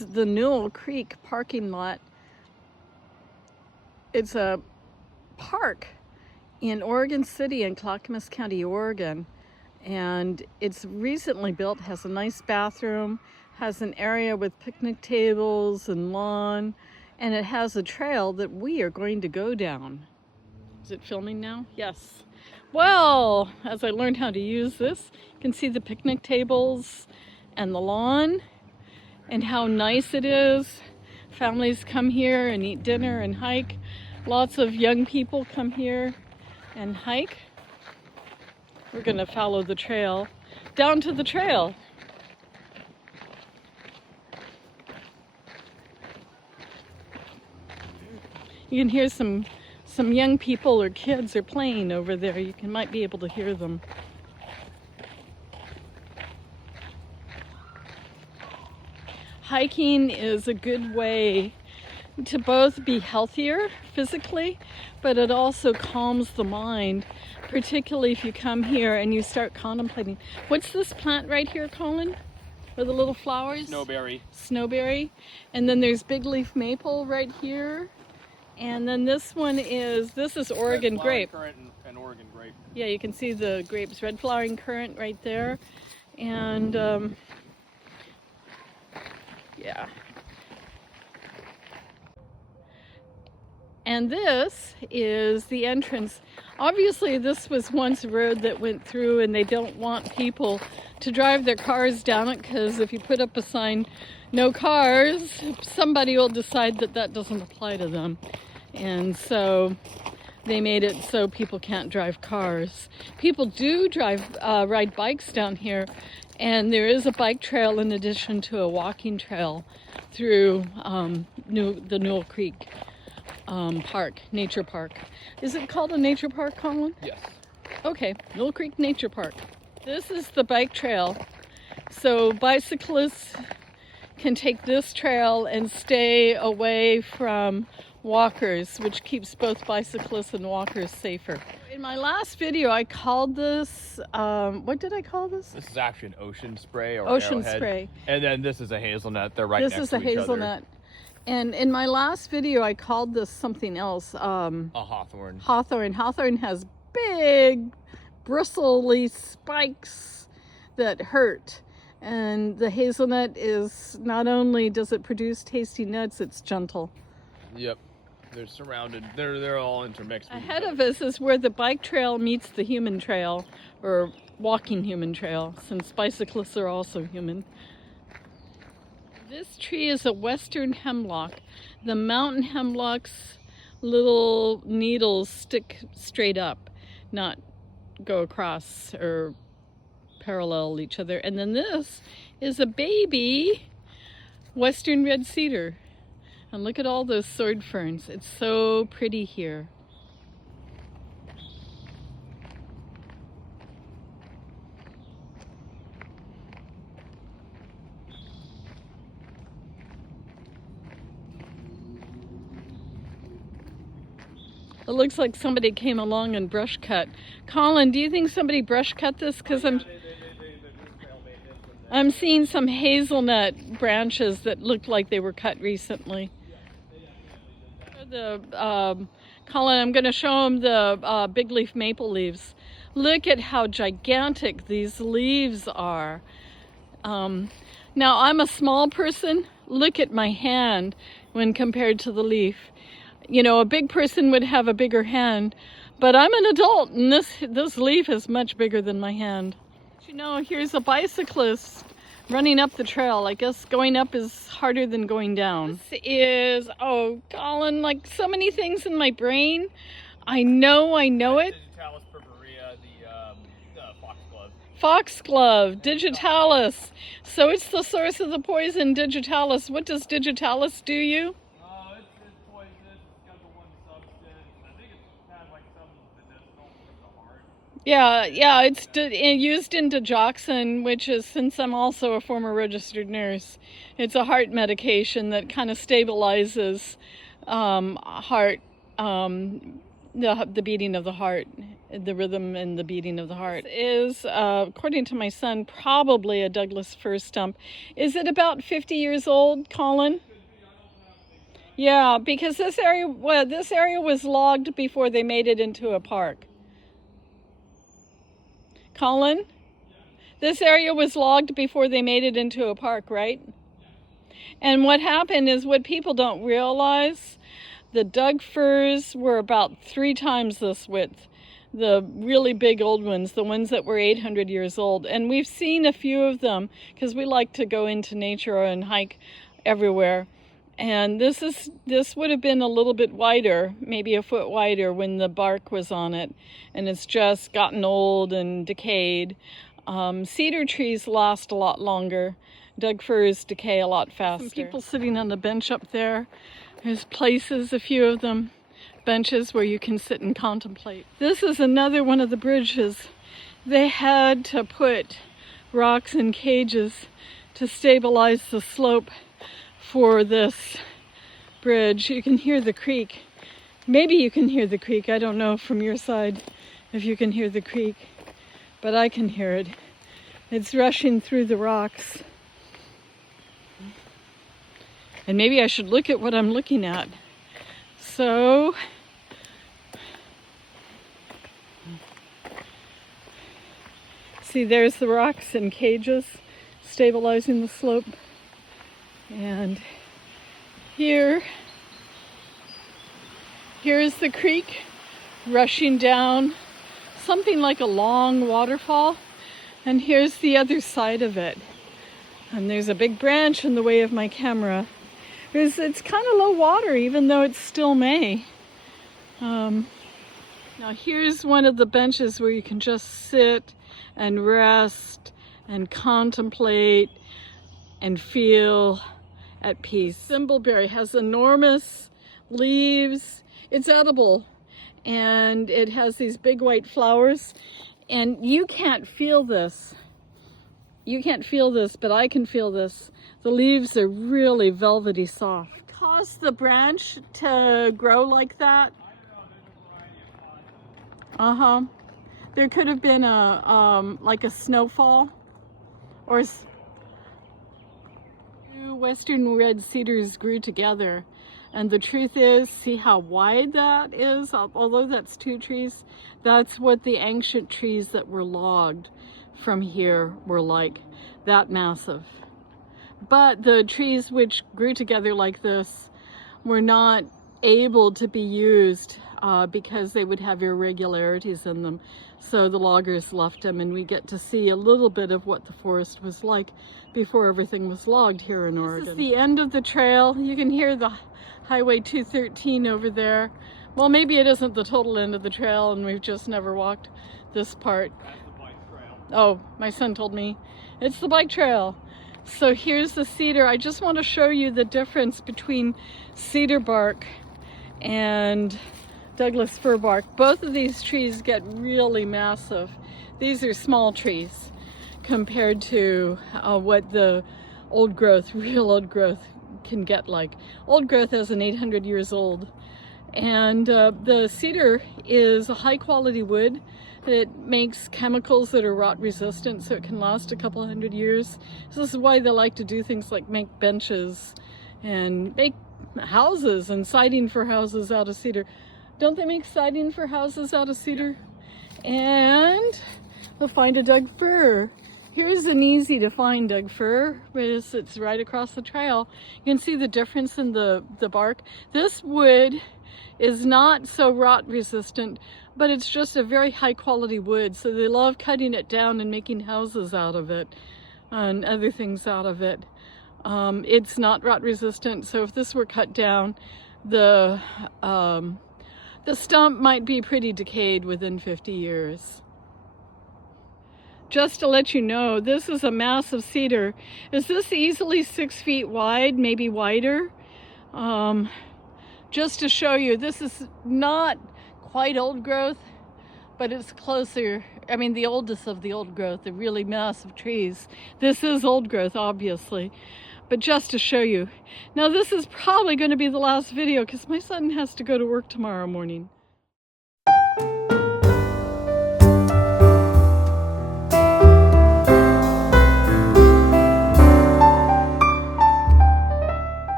is the Newell Creek parking lot. It's a park in Oregon City in Clackamas County, Oregon. And it's recently built, has a nice bathroom, has an area with picnic tables and lawn, and it has a trail that we are going to go down. Is it filming now? Yes. Well, as I learned how to use this, you can see the picnic tables and the lawn and how nice it is. Families come here and eat dinner and hike. Lots of young people come here and hike. We're going to follow the trail down to the trail. You can hear some young people or kids are playing over there. You might be able to hear them. Hiking is a good way to both be healthier physically, but it also calms the mind, particularly if you come here and you start contemplating. What's this plant right here, Colin? With the little flowers? Snowberry. Snowberry. And then there's big leaf maple right here. And then this is Oregon grape. Currant and Oregon grape. Yeah, you can see the grapes, red flowering currant right there. And yeah. And this is the entrance. Obviously, this was once a road that went through, and they don't want people to drive their cars down it, because if you put up a sign, no cars, somebody will decide that that doesn't apply to them. And so they made it so people can't drive cars. People do ride bikes down here, and there is a bike trail in addition to a walking trail through the Newell Creek Park, Nature Park. Is it called a nature park, Colin? Yes. Okay, Newell Creek Nature Park. This is the bike trail. So bicyclists can take this trail and stay away from walkers, which keeps both bicyclists and walkers safer. In my last video, I called this, what did I call this? This is actually an ocean spray or ocean arrowhead. spray. And then this is a hazelnut. They're right next to each other. This is a hazelnut. And in my last video, I called this something else. A hawthorn. Hawthorn. Hawthorn has big, bristly spikes that hurt. And the hazelnut is, not only does it produce tasty nuts, it's gentle. Yep. They're surrounded. They're all intermixed. Ahead of us is where the bike trail meets the human trail, or walking human trail, since bicyclists are also human. This tree is a western hemlock. The mountain hemlocks, little needles stick straight up, not go across or parallel each other. And then this is a baby western red cedar. And look at all those sword ferns. It's so pretty here. It looks like somebody came along and brush cut. Colin, do you think somebody brush cut this? Because I'm seeing some hazelnut branches that look like they were cut recently. Colin, I'm going to show him the big leaf maple leaves. Look at how gigantic these leaves are. Now, I'm a small person. Look at my hand when compared to the leaf. You know, a big person would have a bigger hand, but I'm an adult, and this leaf is much bigger than my hand. You know, here's a bicyclist running up the trail. I guess going up is harder than going down. This is, oh, Colin, like so many things in my brain. I know it. Digitalis purpurea, the foxglove. Foxglove, digitalis. So it's the source of the poison, digitalis. What does digitalis do you? It's poisonous. It's Schedule I substance. I think it's kind of like some medicinal for the heart. Yeah, it's used in digoxin, which is, since I'm also a former registered nurse, it's a heart medication that kind of stabilizes heart, the beating of the heart. the rhythm and the beating of the heart. This is, according to my son, probably a Douglas fir stump. Is it about 50 years old, Colin? Yeah, because this area was logged before they made it into a park. Colin? This area was logged before they made it into a park, right? And what happened is, what people don't realize, the Doug firs were about 3 times this width. The really big old ones, the ones that were 800 years old. And we've seen a few of them because we like to go into nature and hike everywhere. And this would have been a little bit wider, maybe a foot wider when the bark was on it. And it's just gotten old and decayed. Cedar trees last a lot longer. Doug firs decay a lot faster. Some people sitting on the bench up there. There's places, a few of them, benches where you can sit and contemplate. This is another one of the bridges. They had to put rocks in cages to stabilize the slope for this bridge. You can hear the creek. Maybe you can hear the creek. I don't know from your side if you can hear the creek, but I can hear it. It's rushing through the rocks. And maybe I should look at what I'm looking at. So, see, there's the rocks and cages stabilizing the slope. And here's the creek rushing down, something like a long waterfall. And here's the other side of it. And there's a big branch in the way of my camera. It's kind of low water, even though it's still May. Now here's one of the benches where you can just sit and rest and contemplate and feel at peace. Thimbleberry has enormous leaves. It's edible, and it has these big white flowers, and you can't feel this. You can't feel this, but I can feel this. The leaves are really velvety soft. What caused the branch to grow like that? There could have been like a snowfall, or two western red cedars grew together. And the truth is, see how wide that is? Although that's 2 trees, that's what the ancient trees that were logged from here were like, that massive. But the trees which grew together like this were not able to be used because they would have irregularities in them. So the loggers left them, and we get to see a little bit of what the forest was like before everything was logged here in Oregon. This is the end of the trail. You can hear the Highway 213 over there. Well, maybe it isn't the total end of the trail and we've just never walked this part. That's the bike trail. Oh, my son told me it's the bike trail. So here's the cedar. I just want to show you the difference between cedar bark and Douglas fir bark. Both of these trees get really massive. These are small trees compared to what the old growth, real old growth can get like. Old growth is 800 years old. And the cedar is a high quality wood. It makes chemicals that are rot resistant, so it can last a couple hundred years. So this is why they like to do things like make benches and make houses and siding for houses out of cedar. Don't they make siding for houses out of cedar? And they'll find a Doug fir. Here's an easy to find Doug fir. It's right across the trail. You can see the difference in the bark. This wood is not so rot resistant, but it's just a very high quality wood, so they love cutting it down and making houses out of it and other things out of it. It's not rot resistant, so if this were cut down, the stump might be pretty decayed within 50 years. Just to let you know, this is a massive cedar. Is this easily 6 feet wide, maybe wider? Just to show you, this is not quite old growth, but it's closer. I mean, the oldest of the old growth, the really massive trees. This is old growth, obviously, but just to show you. Now, this is probably going to be the last video because my son has to go to work tomorrow morning.